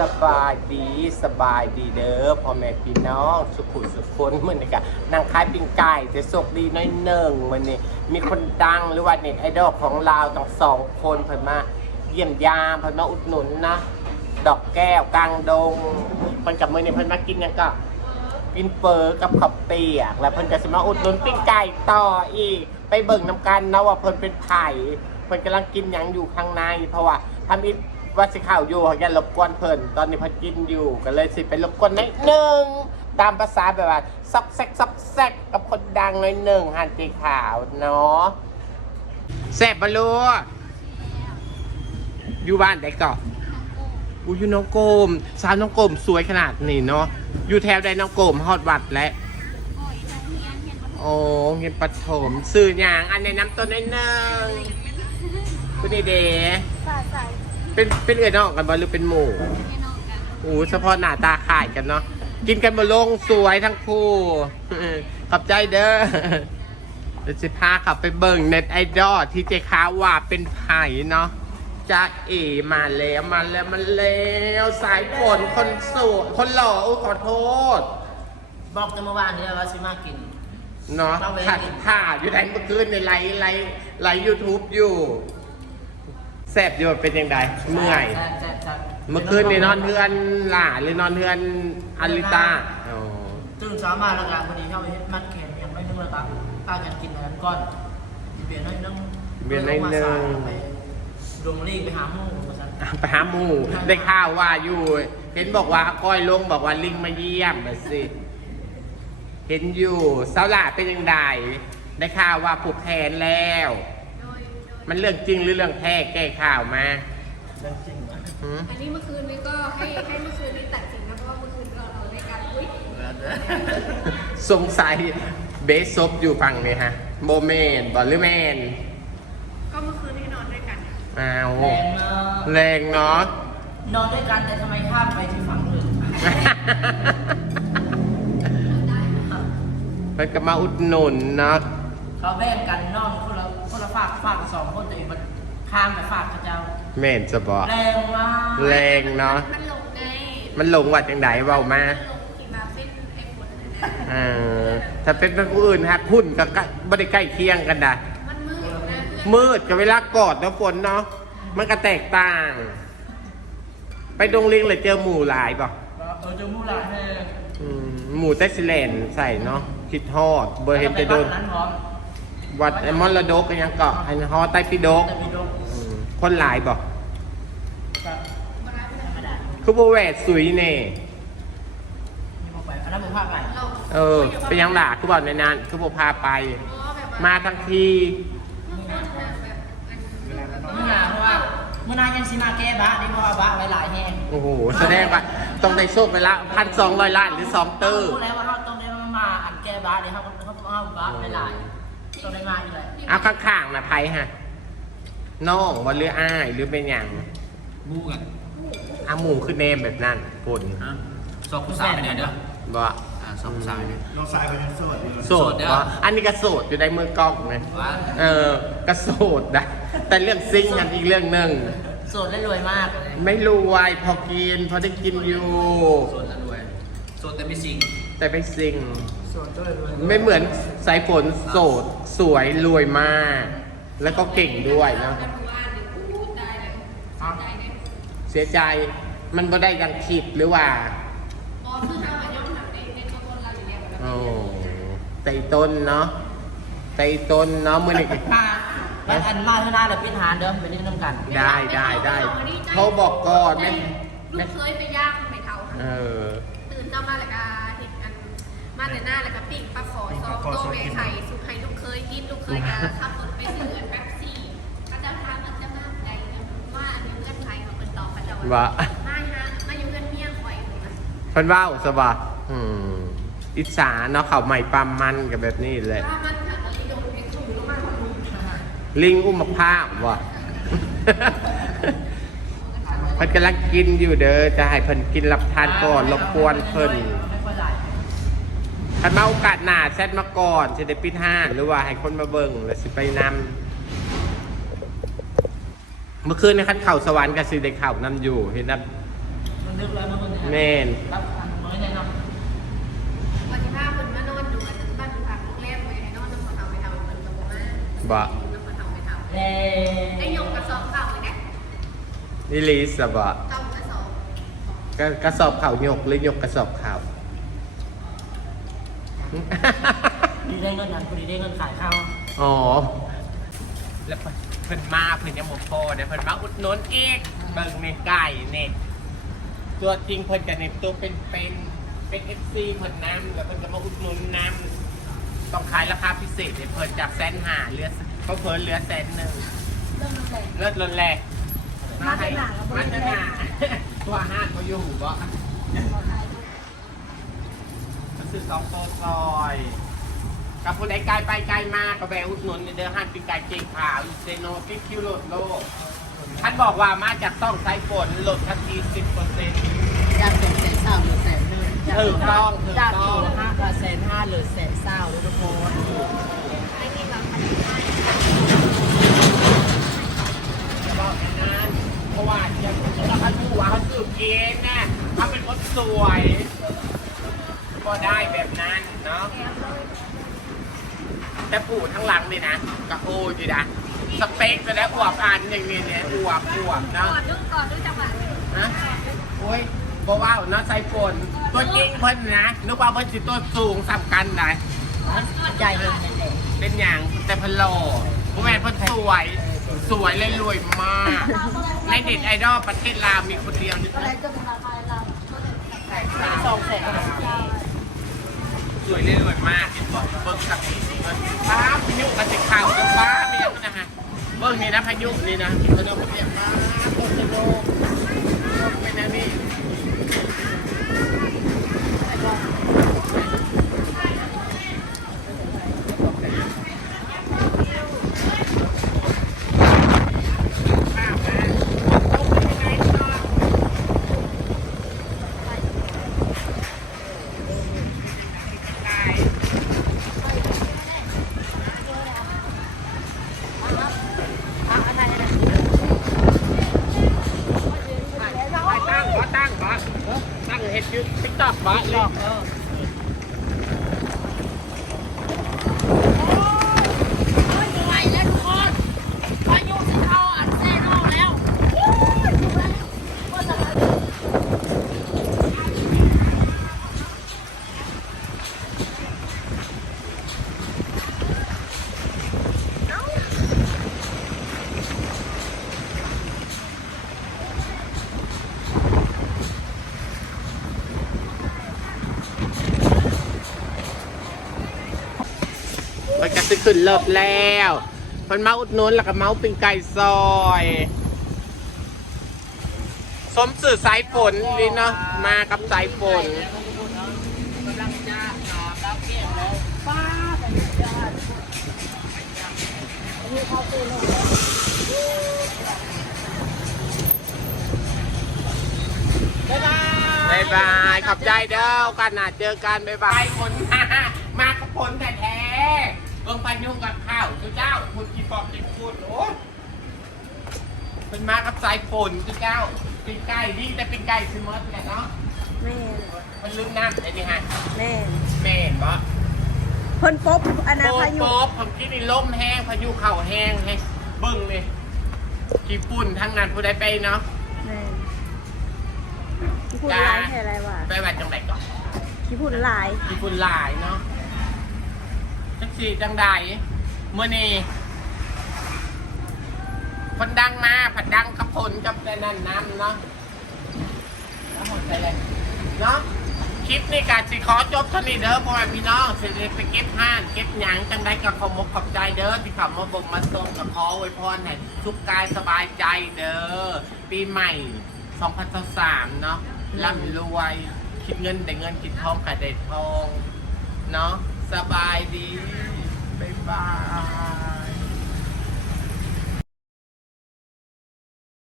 สบายดีสบายดีเด้อพ่อแม่พี่น้องสุขุสุขคนเหมือนกันนางคล้ายปิงไก่แต่โชคดีน้อยหนึ่งวันนี้มีคนดังหรือว่าเน็ตไอดอลของเราตั้งสองคนเพิ่นมาเยี่ยมยามเพิ่นมาอุดหนุนนะ ดอกแก้วกลางดงเพิ่นกับมือนี่เพิ่นมากินยังก็กินเฟอกับขับเปียก แล้วเพิ่นก็สิมาอุดหนุนปิ้งไก่ต่ออีก ไปเบิ่งน้ำกันนะว่าเพิ่นเป็นไผ่เพิ่นกำลังกินหยังอยู่ข้างใน เพราะว่าทำอิ ว่าสิข่าวอยู่อย่ารบกวนเพิ่นตอนนี้เพิ่นกินอยู่ก็เลยสิไปรบกวนนิดนึงตามภาษาแบบว่าซอกแซกซอกแซกกับคนดังหน่อยหนึ่งหันตีขาวเนาะแซ่บบลูอยู่บ้านได้ก่อนอูอยู่น้องโกมสาวน้องโกมสวยขนาดนี้เนาะอยู่แถวใดน้องโกมฮอดวัดและโอ้เงินปฐมสื่ออย่างอันในน้ำต้นในหนึ่งคุณนี่เดสาใส เป็นเป็นเอื้อน้องกันบ่หรือเป็นหมู่ให้น้องกันโอ้เฉพาะหน้าตาขายกันเนาะกินกันบ่ลงสวยทั้งคู่ขอบใจเด้อเดี๋ยวจะพาขับไปเบิ่งเน็ตไอดอลที่เจค้าว่าเป็นไผ่เนาะจ้าเอมาแล้วมาแล้วมาแล้วสายฝนคนสวยคนหล่อโอ้ขอโทษ บอกแต่เมื่อวานนี้ว่าซิมากิน เนาะมาเว้ยถ่ายถ่ายอยู่ไหนเมื่อคืนในไลฟ์ไลฟ์ไลฟ์ยูทูบอยู่ แซ่บอยู่เป็นยังไงเมื่อยแซ่บแซ่บแซ่บเมื่อคืนในนอนเทือนหล่าหรือนอนเทือนอลิตาอ๋อตื่นเช้ามาแล้วกันพอดีเข้าไปเฮ็ดมัดแขนอย่างไม่นึกแล้วครับพากันกินอะไรกันก่อนเบียร์น้อยนึงไปดงลีไปหาหมูมาสั่นไปหาหมูได้ข่าวว่าอยู่เห็นบอกว่าก้อยลงบอกว่าลิงมาเยี่ยมแบบสิเห็นอยู่เสาหลาเป็นยังไงได้ข่าวว่าผูกแขนแล้วโดยโดย มันเรื่องจริงหรือเรื่องแท้แก้ข่าวมาเรื่องจริงหืมอันนี้เมื่อคืนนี้ก็ให้ให้เมื่อคืนนี้ตัดสินนะเพราะว่าเมื่อคืนก็เราได้การอุ้ยสงสัยเบสซบอยู่ฝั่งนี้ฮะโมเมนบอลหรือแมนก็เมื่อคืนนี้นอนด้วยกันอ้าวแรงเนาะแรงเนาะนอนด้วยกันแต่ทำไมข้ามไปที่ฝั่งอื่นเพิ่นก็มาอุดหนุนเนาะเขาแบ่งกันนอนคนละคนละ ฝากฝากสองคนแต่อีกมันข้ามไปฝากพระเจ้าแม่นจะบอกแรงมากแรงเนาะมันหลงไงมันหลงวัดยังไงเบามามันหลงที่มาเป็นไอ้คนนั้นนะเออถ้าเป็นผู้อื่นฮะหุ้นก็ใกล้ไม่ได้ใกล้เคียงกันนะมันมืดนะมืดกับเวลากอดแล้วฝนเนาะมันก็แตกต่าง ไปดงลิงเลยเจอหมูหลายป่ะเออเจอมูลาแน่อืมหมูไต้ซิแลนด์ใส่เนาะคิดฮอดเบอร์เห็นจะโดนนั้นพร้อม วัดไอมอนระดกก็ยังเกาะไอฮอใต้ปิโดกแต่มีโดกอืมคนหลายป่ะก็ธรรมดาคือโบแหวดสุยเน่นี่บอกไปอันนั้นผมพาไปเราเออ เป็นยังหล่ะคือบอกในนั้นคือโบพาไปอ๋อแบบว่ามาทั้งทีเมื่อคืนนะแบบอันเมื่อนาเพราะว่าเมื่อนานยังสิมาแก้บะนี่เพราะว่าบะไว้หลายแห่งโอ้โห แสดงว่าต้องได้โชคไปละพันสองร้อยล้านหรือสองเตอร์ รู้แล้วว่าเขาต้องได้มาอันแก้บะเดี๋ยวเขาเขาเอาบะไว้หลาย ต้องได้มาอีกเลยเอาข้างๆนะไพ่ฮะน้องว่าหรืออ้ายหรือเป็นอย่างบูกันอาหมูคือเนมแบบนั้นฝนฮะสองผู้สาวเป็นไงเด้อบ่อ่าสองผู้สาวเนี่ย น้องสายเป็นยังโสดอยู่โสดโสดเด้อ บ่อันนี้ก็โสดอยู่ในมือกล้องนะว้าเออก็โสดนะแต่เรื่องซิงกันอีกเรื่องหนึ่งโสดและรวยมากไม่รวยพอกินพอได้กินอยู่ โซนละด้วยโซนแต่ไม่สิงแต่ไม่ซิง โสดก็เลยรวยไม่เหมือนสายฝนโสดสวยรวยมาก แล้วก็เก่งด้วยเนอะนั้นว่าเดี๋ยวพูดได้เลยได้เลยเสียใจมันบ่ได้ดังคิดหรือว่าอ๋อคือถ้ามาย่อมหนักในในตัวตนเราอยู่แล้วแบบโอ้ไต่ต้นเนาะไต่ต้นเนาะมือหนึ่งมาแล้วอันมาเท่านั้นแหละพิธานเดิมไปนี่น้ำกัน ได้ได้ได้เขาบอกก่อนไหมลูกเคยไปย่างไม่เท่าเออตื่นเจ้ามาแล้วก็เห็นอัน มาแต่หน้าแล้วก็ปิ้งปลาขอซองโตเมไข่สุกให้ลูกเคยกินลูกเคยก็ขับรถไปซื้ออันแป๊บซี่ก็จะทำมันจะมากใจว่าอันนี้เงื่อนไขเขาเป็นต่อกันแล้วว่าไม่ฮะมาอยู่เงื่อนเมี่ยงคอยอยู่นะเพิ่นว่าวสบะอืมอิจฉาเนาะเขาวใหม่ปั๊มมันกับแบบนี้เลยว่ามันค่ะตอนนี้โดนเพชรถูกลงมาของลุงลิงอุ้มมะพร้าวว่ะเพิ่นกำลังกินอยู่เด้อจะให้เพิ่นกินรับทานก่อนรบกวนเพิ่นไม่ค่อยได้ ถ้ามาโอกาสหน้าแซดมาก่อนจะได้ปิดห้านหรือว่าให้คนมาเบิ่งแล้วสิไปนำเมื่อคืนในคันเข่าสวรรค์ก็สิได้เข่านำอยู่เห็นนะเมันดึกแล้วมันคนแม่นรับอันเมื่อไงเนาะวันที่ห้าคนมานอนอยู่อันนั้นบ้านพักโรงแรมไว้ให้นอนน้ำขอเทาไปเทาเป็นกระโปรงมาบะน้ำขอเทาไปเทาเอ้ได้ยงกระสอบเข่าเลยนะนิลิสบะเข่ากระสอบกระกระสอบข่าวยกหรือยกกระสอบข่าว ดีได้เงินนั้นพอดีได้เงินขายข้าวอ๋อ แล้วเพิ่นมาเพิ่นยังบ่พอเดี๋ยวเพิ่นมาอุดหนุนอีกเบิ่งในไก่นี่ตัวจริงเพิ่นจะในตัวเป็นเป็นเป็นเอฟซีเพิ่นนำแล้วเพิ่นจะมาอุดหนุนนำต้องขายราคาพิเศษให้เพิ่นจากแสนห้าเหลือเขาเพิ่นเหลือแสนหนึ่งเริ่มแรกเลิศลนแรกมาให้มาจะหนาตัวห้านเขาอยู่บ่ ก็คือสองโตซอยกับผู้ใดไกลไปไกลมาก็แวะอุดหนุนในเด้อห้านปีกไก่เจงขาวเซโนฟิคิวโลดโลท่านบอกว่ามาจากต้องใช้ฝนลดทันทีสิบเปอร์เซ็นต์จากแสนแสนเศร้าหรือแสนหนึ่งถูกต้องถูกจากต้องห้ากับแสนต์ห้าหรือแสนเศร้าทุกคนไม่มีบางพันธุ์ได้จะบอกอย่างนั้นเพราะว่าอย่างเราเขาถูกว่าเขาสืบเองนะเขาเป็นคนสวย ก็ได้แบบนั้นเนาะแต่ปู่ทั้งหลังนี่นะก็โอ้ดีนะสเปคจะได้อวบอันอย่างนี้เนี่ยอวบอวบก่เนาะอนดูก่อนดูจังหวะนะโอ้ยบอกว่าเนาะใส่ฝนตัวจริงเพิ่นนะนึกว่าเพิ่นสิตัวสูงสำคัญนะใจเย็นเลยเป็นอย่างแต่เพิ่นหล่อพ่อแม่เพิ่นสวยสวยเลยรวยมาก ในเด็ดไอดอลประเทศลาวมีคนเดียวนี่อะไรจะเป็นราคาเราสองแสน สวยเลยรวยมากเห็นบอกเบิ้งสักทีเบิ้งป้าพายุกระสิกข่าวจะป้าเมียนะฮะเบิ้งนี่นะพายุนี่นะพายุเมียป้าเบิ้งโลกโลกเป็นอันนี้ ไปตั้งขอตั้งขอตั้งเห็ดยืดติ๊กต็อกบะเลย ไปแล้วทุกคนพายุจะเข้าอันเซโน่แล้ว ขึ้นรถแล้ว มันมาอุดหนุนแล้วก็เมาเป็นไก่ซอยสมสื่อสายฝนนี่เนาะมากับสายฝนกำลังจะหารับเก็บแล้วป้าแต่ไม่ได้อันนี้เขาเป็นโบ๊ายบายบายบายขอบใจเด้อกาสหน้าเจอกันบายบายฝนมามากับฝนแท้ บิ่งพายุกับข้าวทุกเจ้าคุณกี่ปอกกี่พูดโอ้เป็นมากับสายฝนทุกเจ้าเป็นไก่ดีแต่เป็นไก่ซิมอสแหละเนาะแม่มันลืมน้ำไอ้นี่ฮะแม่แม่นบ่เพิ่นปบอนาโป๊พายุโป๊บผมคิดนี่ลมแห้งพายุเข่าแห้งให้เบิ้งเลยขี้ฝุ่นทั้งนั้นผู้ใดไปเนาะแม่ที่พูดหลายแค่อะไรวะไปวัดจังไดก่อนที่พูดหลายขี้ฝุ่นหลายเนาะ จังสีจังใดเมื่อนี้คนดังมาผัดดังกับผลกับแต่นั่นน้ำเนาะแล้วหมดไปเลยเนาะคลิปนี้การสิขอจบเท่านี้เด้อพ่อแม่พี่น้องสิไปเก็บห้านเก็บหยังจังได้กับขอมกขอบใจเด้อที่ขับมาบ่มมาส่งกับขอไว้พรให้ทุกกายสบายใจเด้อปีใหม่ 2023เนาะร่ำรวย คิดเงินได้เงินคิดทองก็ได้ทอง เนาะ สบายดี บ๊ายบาย